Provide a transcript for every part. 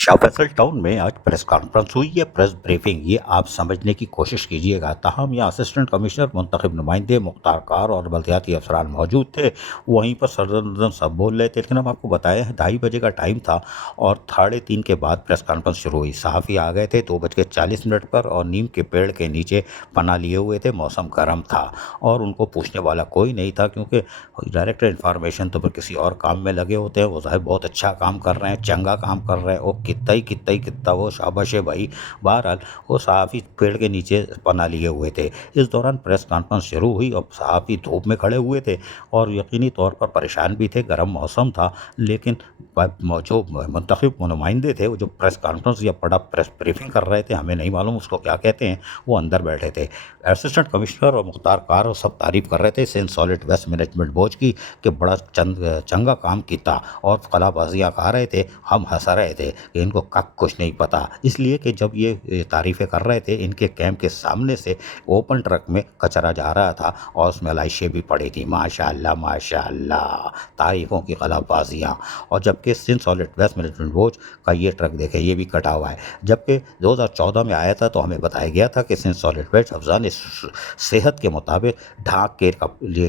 Shah Faisal town में आज press conference हुई या प्रेस ब्रीफिंग, ये आप समझने की कोशिश कीजिएगा। ताहम यहाँ असिस्टेंट कमिश्नर, मुंतखब नुमाइंदे, मुख्तार कार और बल्दियाती अफसरान मौजूद थे। वहीं पर सदर सब बोल रहे थे, लेकिन हम आपको बताए हैं 2:30 बजे का टाइम था और 3:30 के बाद प्रेस कॉन्फ्रेंस शुरू हुई। सहाफ़ी आ गए थे 2:40 पर और नीम के पेड़ के नीचे पनाह लिए हुए थे। मौसम गर्म था और उनको पूछने वाला कोई नहीं था, क्योंकि डायरेक्टर इन्फॉर्मेशन तो फिर किसी और काम में लगे होते हैं। वो ज़ाहिर बहुत अच्छा काम कर रहे हैं, चंगा काम कर रहे हैं, और कितना वो शाबाश है भाई। बहरहाल वो सहाफ़ी पेड़ के नीचे पनाह लिए हुए थे। इस दौरान प्रेस कॉन्फ्रेंस शुरू हुई और सहाफ़ी धूप में खड़े हुए थे और यकीनी तौर पर परेशान भी थे, गर्म मौसम था। लेकिन जो मुंतखब नुमाइंदे थे, वो जो प्रेस कॉन्फ्रेंस या बड़ा प्रेस ब्रीफिंग कर रहे थे, हमें नहीं मालूम उसको क्या कहते हैं, वो अंदर बैठे थे। असिस्टेंट कमिश्नर और मुख्तार कार और सब तारीफ़ कर रहे थे Sindh solid waste management board की, कि बड़ा चंगा काम किया, और कलाबाजियाँ खा रहे थे। हम हंस रहे थे कि इनको कक कुछ नहीं पता, इसलिए कि जब ये तारीफ़ें कर रहे थे, इनके कैंप के सामने से ओपन ट्रक में कचरा जा रहा था और उसमें लाइशें भी पड़ी थी। माशाअल्लाह माशाअल्लाह, तारीफ़ों की कलाबाजियाँ। और जबकि Sindh solid waste management board का ये ट्रक देखे, ये भी कटा हुआ है। जबकि 2014 में आया था तो हमें बताया गया था कि सिंध सॉलिड वेस्ट अफजान सेहत के मुताबिक ढाक के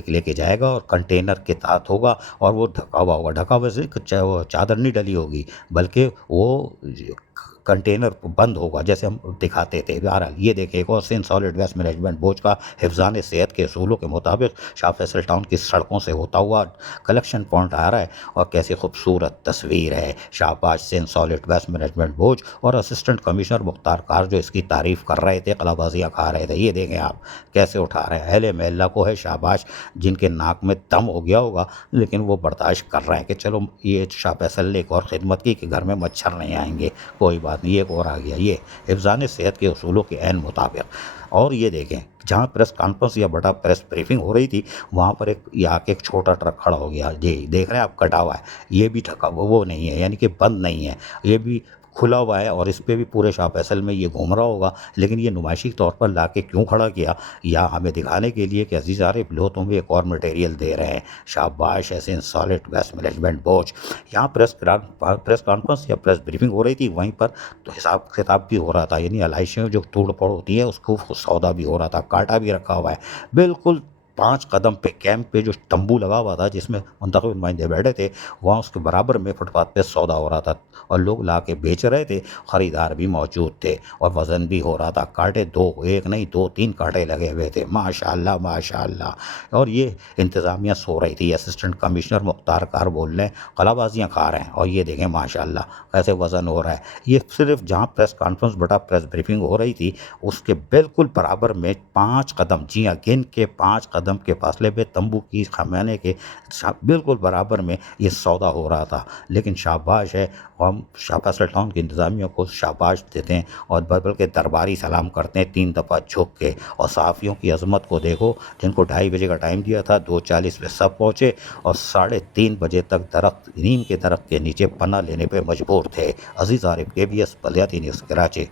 लेके जाएगा और कंटेनर के तहत होगा, और वो ढका हुआ होगा। ढका हुआ से वो चादर नहीं डली होगी, बल्कि वो कंटेनर बंद होगा, जैसे हम दिखाते थे। बहरहाल ये देखें, एक और Sindh solid waste management board का हिफ्ज़ान सेहत के असूलों के मुताबिक शाह फैसल टाउन की सड़कों से होता हुआ कलेक्शन पॉइंट आ रहा है, और कैसी खूबसूरत तस्वीर है। Shahbaz Sindh solid waste management board और असिस्टेंट कमिश्नर मुख्तार कार जो इसकी तारीफ़ कर रहे थे, कलाबाजियाँ खा रहे थे। ये देखें आप कैसे उठा रहे हैं। अहले महल्ला को है शाबाश, जिनके नाक में दम हो गया होगा, लेकिन वो बर्दाश्त कर रहे हैं कि चलो ये शाह फैसल ने एक और खिदमत की कि घर में मच्छर नहीं आएंगे, कोई बात नहीं, एक और आ गया। ये हिफ्ज़ान सेहत के उसूलों के ऐन मुताबिक। और ये देखें, जहाँ प्रेस कॉन्फ्रेंस या बड़ा प्रेस ब्रीफिंग हो रही थी, वहाँ पर एक यहाँ के एक छोटा ट्रक खड़ा हो गया। जी देख रहे हैं आप, कटा हुआ है। ये भी ढका वो नहीं है, यानी कि बंद नहीं है, ये भी खुला हुआ है, और इस पे भी पूरे शाह फैसल में ये घूम रहा होगा। लेकिन ये नुमाइशी तौर पर ला के क्यों खड़ा किया, या हमें दिखाने के लिए कि अजीज़ आरिफ लो, तुम्हें एक और मटेरियल दे रहे हैं। शाबाश ऐसे सॉलिड वेस्ट मैनेजमेंट बोर्ड। यहाँ प्रेस कॉन्फ्रेंस या प्रेस ब्रीफिंग हो रही थी, वहीं पर तो हिसाब किताब भी हो रहा था, यानी एलआईसियों जो तोड़ फोड़ होती है उसको सौदा भी हो रहा था। कांटा भी रखा हुआ है बिल्कुल 5 कदम पे, कैंप पे जो तंबू लगा हुआ था जिसमें मुंतखब नुमाइंदे बैठे थे, वहाँ उसके बराबर में फुटपाथ पे सौदा हो रहा था और लोग ला के बेच रहे थे। ख़रीदार भी मौजूद थे और वज़न भी हो रहा था। कांटे एक नहीं 2-3 कांटे लगे हुए थे। माशाअल्लाह माशाअल्लाह। और ये इंतज़ामिया सो रही थी। असिस्टेंट कमिश्नर मुख्तार कार बोल रहे हैं, कलाबाजियाँ खा रहे हैं, और ये देखें माशाअल्लाह कैसे वज़न हो रहा है। ये सिर्फ जहाँ प्रेस कॉन्फ्रेंस बड़ा प्रेस ब्रीफिंग हो रही थी, उसके बिल्कुल बराबर में 5 कदम, जी हाँ गिन के 5 कदम के फासले पे तंबू की खामियाने के बिल्कुल बराबर में ये सौदा हो रहा था। लेकिन शाबाश है, हम शाह फैसल टाउन की इंतज़ामिया को शाबाश देते हैं और बल्कि के दरबारी सलाम करते हैं 3 दफ़ा झुक के। और सहाफ़ियों की अज़मत को देखो, जिनको 2:30 बजे का टाइम दिया था, 2:40 पे सब पहुँचे और 3:30 बजे तक नीम के दरख्त के नीचे पनाह लेने पे मजबूर थे। अजीज़ आरिफ, KBS बल्दियाती न्यूज़, कराची।